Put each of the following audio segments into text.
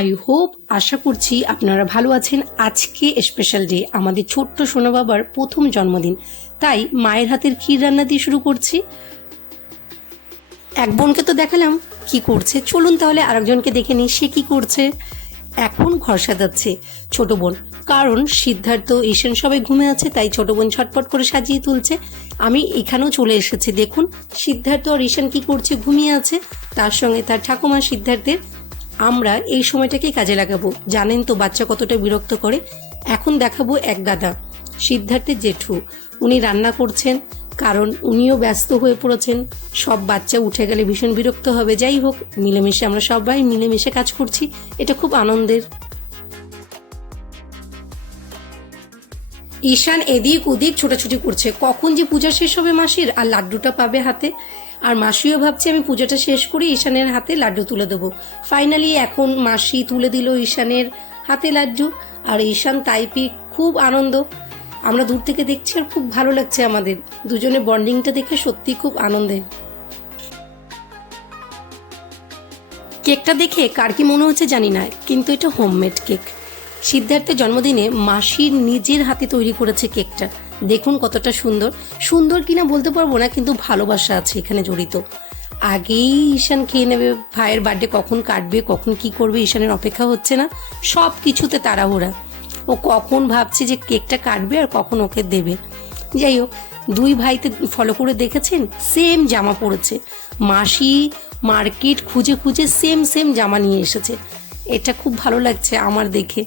I hope, আশা করছি আপনারা ভালো আছেন। আজকে স্পেশাল ডে আমাদের ছোট্ট সোনা বাবার প্রথম জন্মদিন। তাই মায়ের হাতের ক্ষীর রান্না দিয়ে শুরু করছি। এক বোনকে তো দেখালাম, কি করছে? চলুন তাহলে আরেকজনকে দেখে নিই, সে কি করছে? এখন ঘর সাজাচ্ছে ছোট বোন। কারণ সিদ্ধার্থ ঈশান সবাই ঘুমে আছে, তাই ছোট বোন ছটপট করে সাজিয়ে তুলছে। আমি এখানেও চলে এসেছি, দেখুন। সিদ্ধার্থ আর ঈশান কি করছে? ঘুমিয়ে আছে। তার সঙ্গে তার ঠাকুমা সিদ্ধার্থের আমরা এই সময়টাকেই কাজে লাগাবো। জানেন তো বাচ্চা কতটা বিরক্ত করে? এখন দেখাবো এক দাদা সিদ্ধার্থের জেঠু। উনি রান্না করছেন, কারণ উনিও ব্যস্ত হয়ে পড়েছেন। সব বাচ্চা উঠে গেলে ভীষণ বিরক্ত হবে। যাই হোক, মিলেমিশে আমরা সবাই মিলেমিশে কাজ করছি। এটা খুব আনন্দের। ঈশান এদিক ওদিক ছোটাছুটি করছে। কখন যে পূজা শেষ হবে মাসির, আর লাড্ডুটা পাবে হাতে? আর মাসিও ভাবছে আমি পূজাটা শেষ করে ঈশানের হাতে লাড্ডু তুলে দেবো। ফাইনালি এখন মাসি তুলে দিল ঈশানের হাতে লাড্ডু। আর ঈশান, তাইপি খুব আনন্দ। আমরা দূর থেকে দেখছি আর খুব ভালো লাগছে আমাদের। দুজনে বন্ডিংটা দেখে সত্যি খুব আনন্দের কেকটা দেখে কার কি মনে হচ্ছে জানি না, কিন্তু এটা হোমমেড কেক সিদ্ধার্থের জন্মদিনে মাসির নিজের হাতে তৈরি করেছে কেকটা। দেখুন কতটা সুন্দর। সুন্দর কিনা বলতে পারব না, কিন্তু ভালোবাসা আছে এখানে জড়িত। আগেই ঈশান খেয়ে নেবে, ভাইয়ের বার্থডে কখন কাটবে, কখন কি করবে ঈশানের অপেক্ষা হচ্ছে না সব কিছুতে তাড়াহুড়া। ও কখন ভাবছে যে কেকটা কাটবে আর কখন ওকে দেবে। যাই হোক, দুই ভাইতে ফলো করে দেখেছেন সেম জামা পরেছে। মাসি মার্কেট খুঁজে খুঁজে সেম সেম জামা নিয়ে এসেছে। এটা খুব ভালো লাগছে আমার দেখে।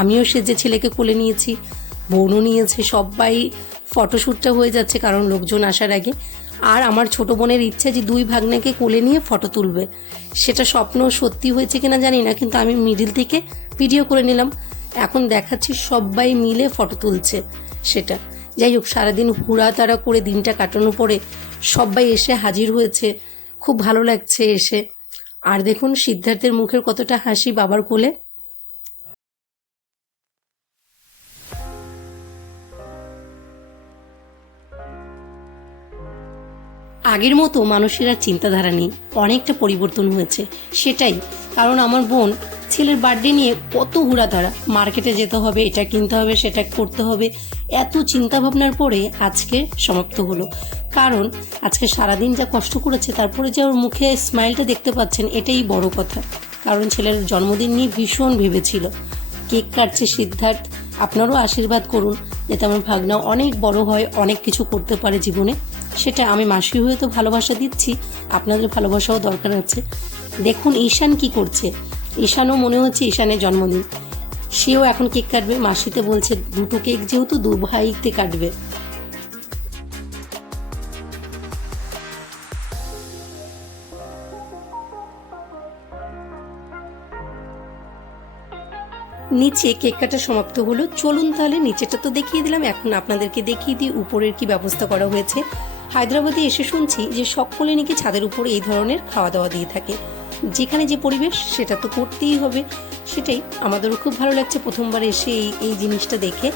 আমিও সে যে ছেলেকে কোলে নিয়েছি বোনও নিয়েছে, সবাই ফটোশ্যুটটা হয়ে যাচ্ছে কারণ লোকজন আসার আগে। আর আমার ছোট বোনের ইচ্ছা যে দুই ভাগ্নাকে কোলে নিয়ে ফটো তুলবে। সেটা স্বপ্ন সত্যি হয়েছে কিনা জানি না, কিন্তু আমি মিডিল থেকে ভিডিও করে নিলাম। এখন দেখাচ্ছি সবাই মিলে ফটো তুলছে সেটা। যাই হোক, সারাদিন হুড়া তাড়া করে দিনটা কাটানোর পরে সবাই এসে হাজির হয়েছে। খুব ভালো লাগছে এসে। আর দেখুন, সিদ্ধার্থের মুখের কতটা হাসি বাবার কোলে। আগের মতো মানুষের আর চিন্তাধারা নেই অনেকটা পরিবর্তন হয়েছে, সেটাই। কারণ আমার বোন ছেলের বার্থডে নিয়ে কত হুড়াধারা মার্কেটে যেতে হবে, এটা কিনতে হবে, সেটা করতে হবে, এত চিন্তা ভাবনার পরে আজকে সমাপ্ত হলো। কারণ আজকে সারাদিন যা কষ্ট করেছে, তারপরে যে ওর মুখে স্মাইলটা দেখতে পাচ্ছেন, এটাই বড় কথা। কারণ ছেলের জন্মদিন নিয়ে ভীষণ ভেবেছিল। কেক কাটছে সিদ্ধার্থ, আপনারও আশীর্বাদ করুন, যাতে আমার ভাগনা অনেক বড় হয়, অনেক কিছু করতে পারে জীবনে। সেটা আমি মাসি হয়ে তো ভালোবাসা দিচ্ছি, আপনাদের ভালোবাসাও দরকার আছে। দেখুন ঈশান কি করছে। ঈশানও মনে হচ্ছে ঈশানের জন্মদিন। সেও এখন কেক কাটবে, মাসিতে বলছে দুটো কেক যেহেতু দু ভাইতে কাটবে। নিচে কেক কাটা সমাপ্ত হলো। চলুন তাহলে নিচেটা তো দেখিয়ে দিলাম। এখন আপনাদেরকে দেখিয়ে দিই উপরের কি ব্যবস্থা করা হয়েছে। হায়দ্রাবাদে এসে শুনছি যে সকলে নাকি ছাদের উপরে এই ধরনের খাওয়া দাওয়া দিয়ে থাকে। যেখানে যে পরিবেশ, সেটা তো করতেই হবে। সেটাই আমাদেরও খুব ভালো লাগছে প্রথমবার এসে এই এই জিনিসটা দেখে।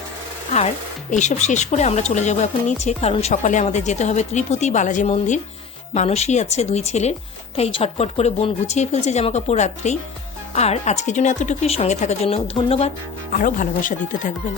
আর এইসব শেষ করে আমরা চলে যাব এখন নিচে, কারণ সকালে আমাদের যেতে হবে ত্রিপতি বালাজি মন্দির। মানুষই আছে, দুই ছেলের তাই ঝটপট করে বোন গুছিয়ে ফেলছে জামাকাপড় রাত্রেই। আর আজকের জন্য এতটুকুই। সঙ্গে থাকার জন্য ধন্যবাদ। আরও ভালোবাসা দিতে থাকবেন।